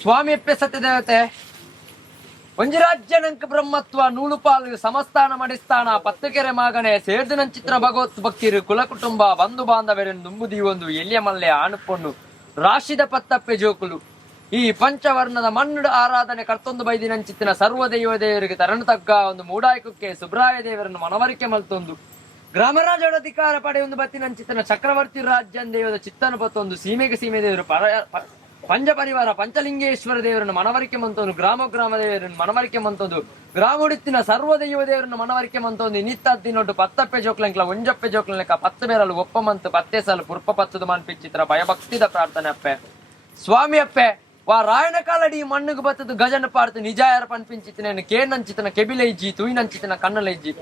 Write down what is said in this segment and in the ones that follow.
ಸ್ವಾಮಿ ಅಪ್ಪೆ ಸತ್ಯದೇವತೆ ಒಂಜಿರಾಜ್ಯನಂಕ ಬ್ರಹ್ಮತ್ವ ನೂಲುಪಾಲು ಸಮಸ್ಥಾನ ಮಡಿಸ್ಥಾನ ಪತ್ತುಕೆರೆ ಮಾಗನೆ ಸೇರ್ದಿನಂಚಿತ್ರ ಭಗವತ್ ಭಕ್ತಿರು ಕುಲ ಕುಟುಂಬ ಬಂಧು ಬಾಂಧವರನ್ನು ನುಂಬುದಿ ಒಂದು ಎಲ್ಲಿಯ ಮಲ್ಲೆ ಆನುಪೊಣ್ಣು ರಾಶಿದ ಪತ್ತಪ್ಪೆ ಜೋಕುಲು ಈ ಪಂಚವರ್ಣದ ಮಣ್ಣು ಆರಾಧನೆ ಕರ್ತೊಂದು ಬೈದಿನಂಚಿತ್ತಿನ ಸರ್ವ ದೇವರಿಗೆ ತರಣ ತಗ್ಗ ಒಂದು ಮೂಡಾಯಕಕ್ಕೆ ಸುಬ್ರಾಯ ದೇವರನ್ನು ಮನವರಿಕೆ ಮಲ್ತೊಂದು ಗ್ರಾಮರಾಜರ ಅಧಿಕಾರ ಪಡೆಯೊಂದು ಬತ್ತಿನಂಚಿತ್ತಿನ ಚಕ್ರವರ್ತಿ ರಾಜ್ಯನ್ ದೇವದ ಚಿತ್ತನ ಬತ್ತೊಂದು ಸೀಮೆಗೆ ಸೀಮೆ ದೇವರು ಪಂಚ ಪರಿವಾರ ಪಂಚಲಿಂಗೇಶ್ವರ ದೇವರನ್ನು ಮನವರಿಕೆ ಮಂತೊಂದು ಗ್ರಾಮ ದೇವರನ್ನು ಮನವರಿಕೆ ಮಂತೊಂದು ಗ್ರಾಮುಡಿತ್ತಿನ ಸರ್ವ ದೈವ ದೇವರನ್ನು ಮನವರಿಕೆ ಮಂತೊಂದು ಇನ್ನಿತ್ತದ್ದಿನೊಟ್ಟು ಪತ್ತಪ್ಪೆ ಜೋಕ್ಲೆಂಕ್ಲ ಒಂಜಪ್ಪೆ ಜೋಕ್ಲೆಂಕ ಪತ್ತು ಬೇರಲು ಒಪ್ಪ ಮಂತು ಪತ್ತೆ ಸಾಲು ಪುರ್ಪ ಪತ್ತದ ಮನ್ಪಿಚ್ಚಿತ್ರ ಭಯಭಕ್ತಿದ ಪ್ರಾರ್ಥನೆ ಅಪ್ಪೆ ಸ್ವಾಮಿ ಅಪ್ಪೆ ವಾ ರಾಯಣ ಕಾಲಡಿ ಮಣ್ಣುಗೆ ಬತ್ತದು ಗಜನ ಪಾರ್ತು ನಿಜಾಯರ ಪನ್ಪಿಂಚಿತ್ತಿನ ಕೇನಂಚಿತನ ಕೆಬಿಲೈಜಿ ತುಯಿನಂಚಿತನ ಕಣ್ಣಲೈಜಿ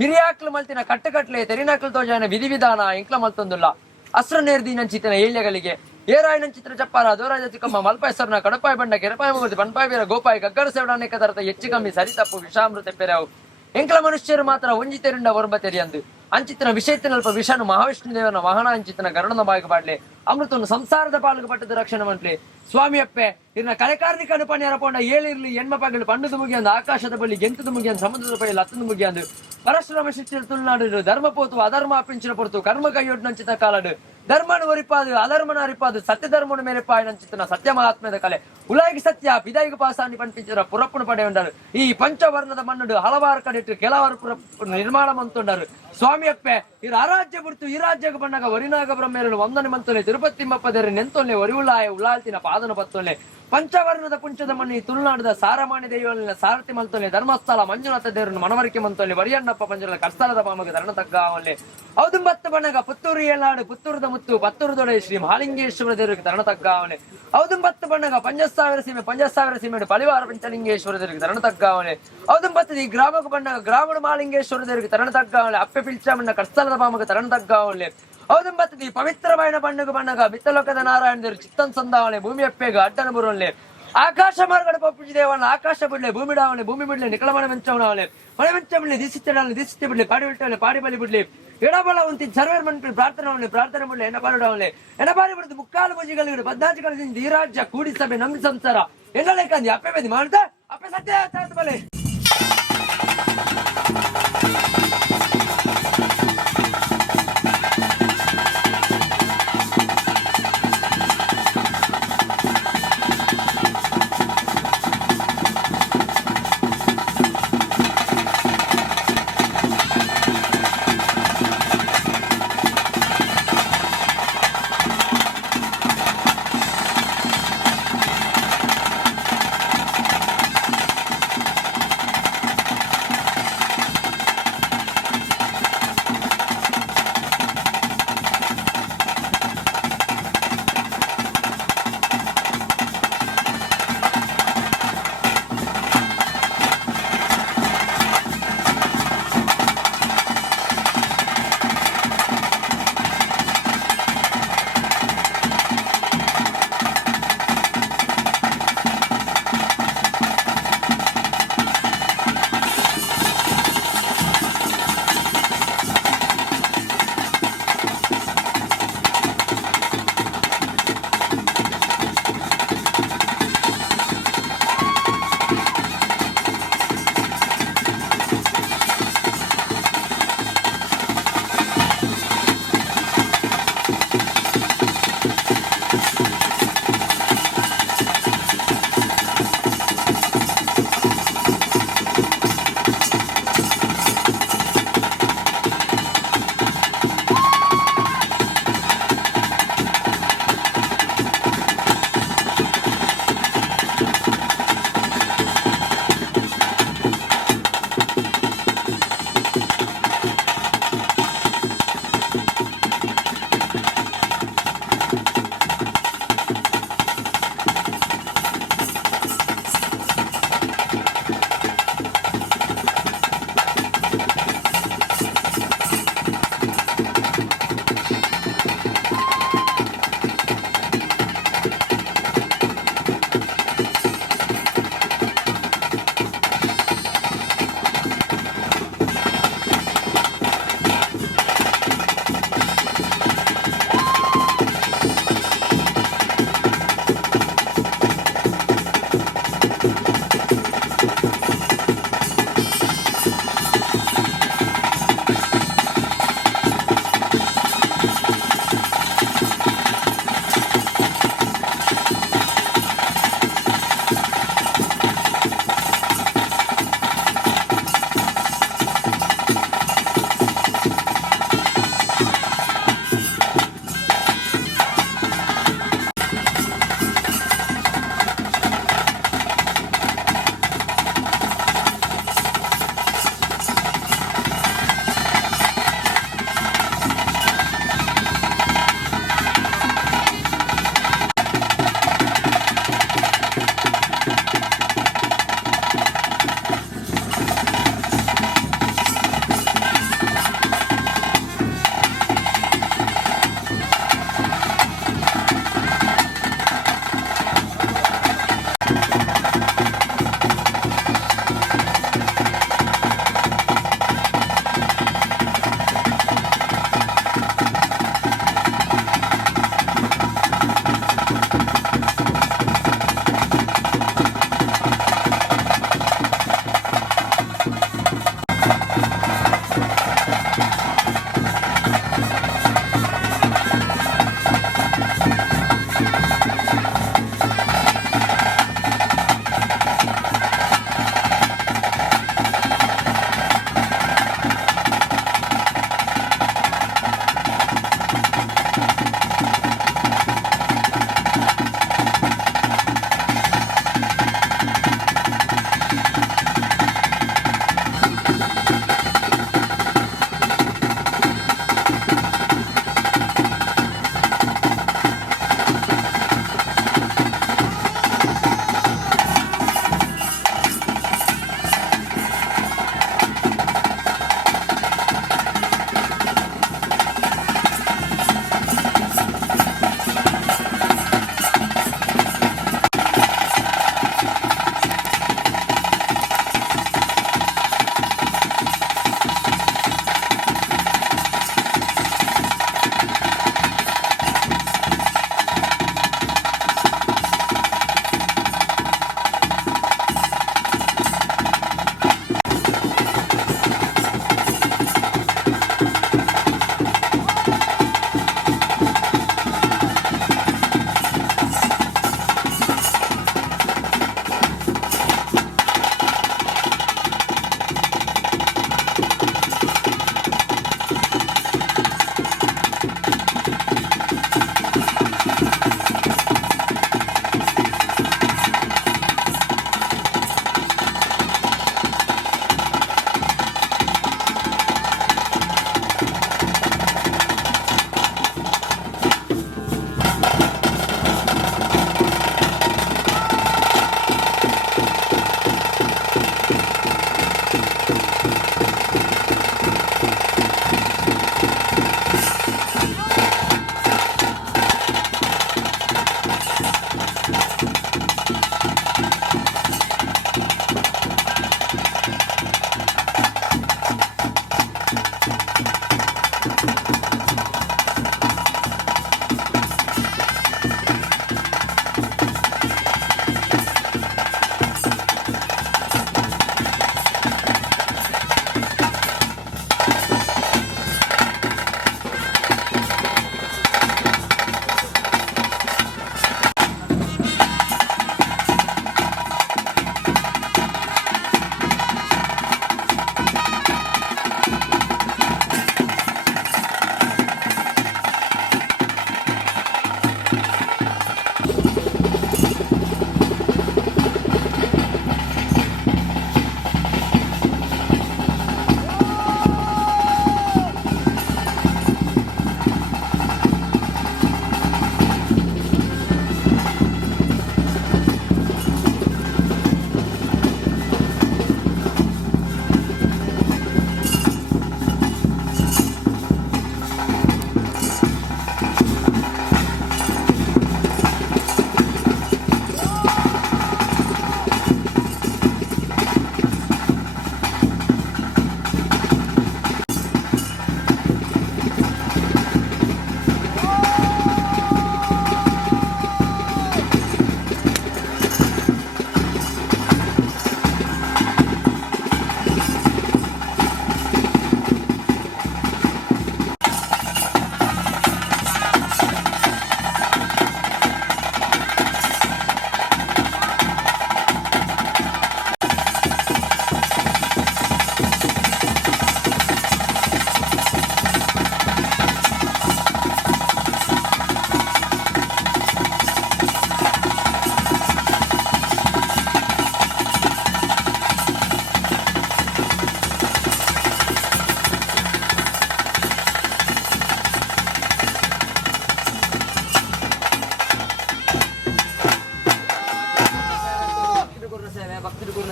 ಹಿರಿಯಾಕ್ಲು ಮಲ್ತಿನ ಕಟ್ಟುಕಟ್ಲೆ ತೆರಿನಾಕ್ಲು ತೋಜಾನ ವಿಧಿ ವಿಧಾನ ಎಂಕ್ಲ ಮಲ್ತೊಂದುಲ್ಲ ಅಸ್ರ ನೇರ್ದಿನಂಚಿತನ ಏಳ್ಯಗಳಿಗೆ ಏರಾಯನ ಚಿತ್ರ ಚಪ್ಪಾರ ದೋರಾಜ ಚಿಕ್ಕಮ್ಮ ಮಲ್ಪಾಯಸರ್ನ ಕಡಪಾಯಿ ಬಂಡ ಕೆರಪಾಯಿ ಮುಗುದಿ ಬನ್ಪಾಯಿ ಬೀರ ಗೋಪಾಯಿ ಗಗ್ಗರ ಸೇವಡ ಅನೇಕ ತರದ ಹೆಚ್ಚು ಕಮ್ಮಿ ಸರಿತಪ್ಪು ವಿಷಾಮೃತ ಪೆರೆವು ಎಂಕ್ಲ ಮನುಷ್ಯರು ಮಾತ್ರ ಒಂಜಿತೆರಿಂದ ಒರ್ಬ ತೆರಿಯಂದು ಅಂಚಿತನ ವಿಷಯತಿನಲ್ಪ ವಿಷನು ಮಹಾವಿಷ್ಣು ದೇವನ ವಾಹನ ಅಂಚಿತನ ಗರುಡನ ಬಾಯಿಗೆ ಪಾಡ್ಲೆ ಅಮೃತವನ್ನು ಸಂಸಾರದ ಪಾಲ್ಗೆ ಪಟ್ಟದ ರಕ್ಷಣೆ ಮಂಟ್ಲಿ ಸ್ವಾಮಿ ಅಪ್ಪೆ ಇನ್ನ ಕಲೆಕಾರ್ನಿಕ ಅನುಪಣಿ ಅರಪೊಂಡ ಏಳಿರ್ಲಿ ಹೆಣ್ಮ ಪಗಲು ಪಂಡದ ಮುಗಿಯಂದು ಆಕಾಶದ ಬಳಿ ಗೆಂತದ ಮುಗಿಯಂದು ಸಮುದ್ರದ ಬಳಿ ಲತ್ತದ ಮುಗಿಯಂದು ಪರಶುರಾಮ ಶಿಷ್ಯರ ತುಳುನಾಡು ಧರ್ಮ ಪೋತು ಅಧರ್ಮ ಅಪ್ಪಿಂಚಿನ ಪೊರ್ತು ಕರ್ಮ ಕೈಯೊಡ್ಡು ನಂಚಿತ ಕಾಲಡು ಧರ್ಮನು ಒರಿಪಾದು ಅಧರ್ಮನ ಅರಿಪಾದು ಸತ್ಯ ಧರ್ಮನು ಮೇರೆಪಾಯ ನಂಚಿತನ ಸತ್ಯ ಮಹಾತ್ಮದ ಕಲೆ ಉಲಾಯಿಗೆ ಸತ್ಯ ಪಿದಾಯಿಗೆ ಪಾಸಾನಿ ಪನ್ಪಿಂಚರ ಪುರಪ್ಪನು ಪಡೆ ಉಂಡರು ಈ ಪಂಚವರ್ಣದ ಮಣ್ಣುಡು ಹಲವಾರು ಕಡೆ ಇಟ್ಟು ಕೆಲವಾರು ಪುರ ನಿರ್ಮಾಣ ಮಂತುಂಡರು ಸ್ವಾಮಿ ಅಪ್ಪೆ ಈ ರಾಜ್ಯ ಬಿಡ್ತು ಈ ರಾಜ್ಯಕ್ಕೆ ಬಂದಾಗ ವರಿನಾಗ ಬ್ರಹ್ಮೇರನು ವಂದನೆ ಮಂತೊಲೆ ತಿರುಪತಿ ಮಪ್ಪದರೆ ನೆಂತೊಲ್ಲೆ ಒರಿವುಲಾಯ ಉಲಾಲ್ತಿನ ಪಾದನ ಪತ್ತೊಲ್ಲೆ ಪಂಚವರ್ಣದ ಪುಂಚದ ಮಣ್ಣಿ ತುಳುನಾಡದ ಸಾರಮಾಣಿ ದೇವಲಿನ ಸಾರಥಿ ಮಂತೊಲ್ಲೆ ಧರ್ಮಸ್ಥಳ ಮಂಜುನಾಥ ದೇವರನ್ನು ಮನವರಿಕೆ ಮಂತೊಲ್ಲೆ ವರಿಯಣ್ಣಪ್ಪ ಪಂಜರದ ಕರ್ಸ್ಥಲದ ಪಾಮಗೆ ಧರಣ ತಗ್ಗಾವಲ್ಲೆ ಔದುಂಬತ್ತು ಬಣ್ಣಗ ಪುತ್ತೂರು ಏಲಾಡು ಪುತ್ತೂರದ ಮುತ್ತು ಪತ್ತೂರುದೊಡೆ ಶ್ರೀ ಮಹಾಲಿಂಗೇಶ್ವರ ದೇವರಿಗೆ ಧರಣ ತಗ್ಗಾವಲೆ ಔದುಂಬತ್ತು ಬಣ್ಣಗ ಪಂಚಸಾವಿರ ಸೀಮೆ ಪಲಿವಾರ ಪಂಚಲಿಂಗೇಶ್ವರ ದೇವರಿಗೆ ಧರಣ ತಗ್ಗಾವಲೆ ಔದುಂಬತ್ತು ಈ ಗ್ರಾಮಕ್ಕೆ ಬಣ್ಣಗ ಗ್ರಾಮಣ ಮಹಾಲಿಂಗೇಶ್ವರ ದೇವರಿಗೆ ಧರಣ ತಗ್ಗಾವಲೆ ಅಪ್ಪೆ ಪಿಲ್ಚಾಮಣ್ಣ ಕರ್ಸ್ಥಲದ ಪಾಮಗೆ ಧರಣ ತಗ್ಗಾವಲೆ ಔದುಂಬತ್ತು ಪವಿತ್ರವಾಯಿನ ಬಣ್ಣಗ ಬಣ್ಣಗ ಬಿತ್ತಲೋಕದ ನಾರಾಯಣ ದೇವರು ಚಿತ್ತನ್ ಸಂದಾವಣೆ ಭೂಮಿ ಅಪ್ಪೆಗ ಅಡ್ಡನ ಬುರೊಲ್ಲೆ ಆಕಾಶ ಮಾರ್ಗಡೆ ಪಪ್ಪುಜಿ ದೇವನ ಆಕಾಶ ಬಿಡ್ಲೆ ಭೂಮಿ ಡಾವಣೆ ಭೂಮಿ ಬಿಡ್ಲೆ ನಿಕಲ ಮನೆ ಮೆಂಚವಣವಳೆ ಮನೆ ಮೆಂಚ ಬಿಡ್ಲೆ ದಿಸಿತ್ತೆ ಬಿಡ್ಲೆ ಪಾಡಿ ಬಿಟ್ಟವಳೆ ಪಾಡಿ ಬಲಿ ಬಿಡ್ಲಿ ಎಡಬಲ ಉಂತಿ ಸರ್ವೇರ್ ಮನ್ಪಿ ಪ್ರಾರ್ಥನೆ ಬಿಡ್ಲೆ ಎನ್ನ ಪಾಡವಳೆ ಎನ್ನ ಬಾರಿ ಬಿಡುದು ಮುಕ್ಕಾಲು ಬಜಿಗಳು ಬದ್ದಾಜಿ ಕಳಿಸಿದ ಈ ರಾಜ್ಯ ಕೂಡಿ ಸಭೆ ನಮ್ ಸಂಸಾರ ಎಲ್ಲ ಲೆಕ್ಕಂದಿ ಅಪ್ಪೆ ಬೇದಿ ಮಾಡ್ತಾ ಅಪ್ಪೆ ಸತ್ಯ ಬಲೆ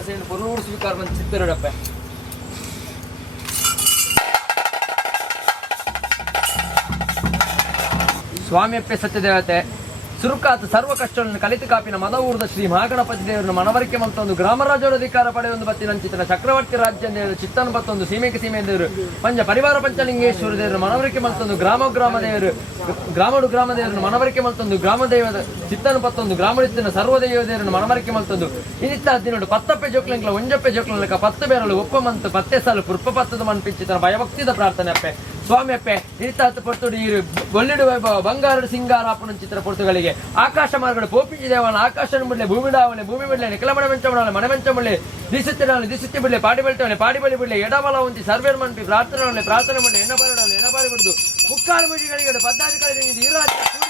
ಸೇರಿ ಪುರೂರು ಸ್ವೀಕಾರ ಮಂತ್ ಚಿತ್ತಿರಡಪ್ಪ ಸ್ವಾಮಿಯಪ್ಪೆ ಸತ್ಯದೇವತೆ ಸುರುಕಾತ ಸರ್ವ ಕಷ್ಟಗಳನ್ನು ಕಲಿತು ಕಾಪಿನ ಮದವೂರ್ದ ಶ್ರೀ ಮಹಾಗಣಪತಿ ದೇವರನ್ನು ಮನವರಿಕೆ ಮತ್ತೊಂದು ಗ್ರಾಮರಾಜರ ಅಧಿಕಾರ ಪಡೆಯೊಂದು ಬತ್ತಿನಂಚಿತನ ಚಕ್ರವರ್ತಿ ರಾಜ್ಯ ದೇವರು ಚಿತ್ತನ ಬತ್ತೊಂದು ಸೀಮೆಗೆ ಸೀಮೆ ದೇವರು ಪಂಚ ಪರಿವಾರ ಪಂಚಲಿಂಗೇಶ್ವರ ದೇವರು ಮನವರಿಕೆ ಮತ್ತೊಂದು ಗ್ರಾಮ ದೇವರು ಗ್ರಾಮ ದೇವರನ್ನು ಮನವರಿಕೆ ಮತ್ತೊಂದು ಗ್ರಾಮ ದೇವದ ಚಿತ್ತನ ಪತ್ತೊಂದು ಗ್ರಾಮಡಿತ್ತಿನ ಸರ್ವದೇವ ದೇವರನ್ನು ಮನವರಿಕೆ ಮತ್ತೊಂದು ಇನಿತ್ತ ಹದಿನೋಡು ಪತ್ತಪ್ಪೆ ಜೋಕ್ಲಿಂಗ್ಲ ಒಂಜಪ್ಪೆ ಜೋಕ್ಲಿಂಗ್ಲಕ ಪತ್ತು ಬೇರಲು ಒಪ್ಪ ಮಂತು ಪತ್ತೆ ಸಾಲು ಪುರ್ಪ ಪತ್ತದ ಮನ್ಪಿಂಚಿತನ ಭಯಭಕ್ತಿದ ಪ್ರಾರ್ಥನೆ ಅಪ್ಪೆ ಸ್ವಾಮಿ ಅಪ್ಪೆ ಇನಿತ್ತ ಹತ್ತು ಪೊರ್ತುಡು ಈ ಒಳ್ಳೆಡು ವೈಭವ ಬಂಗಾರ ಸಿಂಗಾರ ಅಪ್ಪನ ಚಿತ್ರ ಪೊರ್ತುಗಳಿಗೆ ಆಕಾಶ ಮಾರ್ಗಗಳು ಪೋಪಿಂಚಿ ದೇವನ ಆಕಾಶ ಬಿಡ್ಲೆ ಭೂಮಿ ಡಾವಣೆ ಭೂಮಿ ಬಿಡ್ಲೆ ನಿಖಲ ಮನೆ ಮೆಂಚ ಬಿಡ್ಲೆ ದಿಸುತ್ತಿ ಬಿಡ್ಲೆ ಪಾಡಿ ಬಳಿ ಬಿಡ್ಲೆ ಎಡಬಲ ಹೊಂದಿ ಸರ್ವೇರ್ ಮನ್ಪಿ ಪ್ರಾರ್ಥನೆ ಪ್ರಾರ್ಥನೆ ಬಿಡ್ಲೆ ಎಣ್ಣ ಬಾರಿ ಬಿಡುದು ಮುಕ್ಕಾಲು ಮುಗಿಗಳಿಗೆ ಪದ್ದಾಧಿಕಾರಿ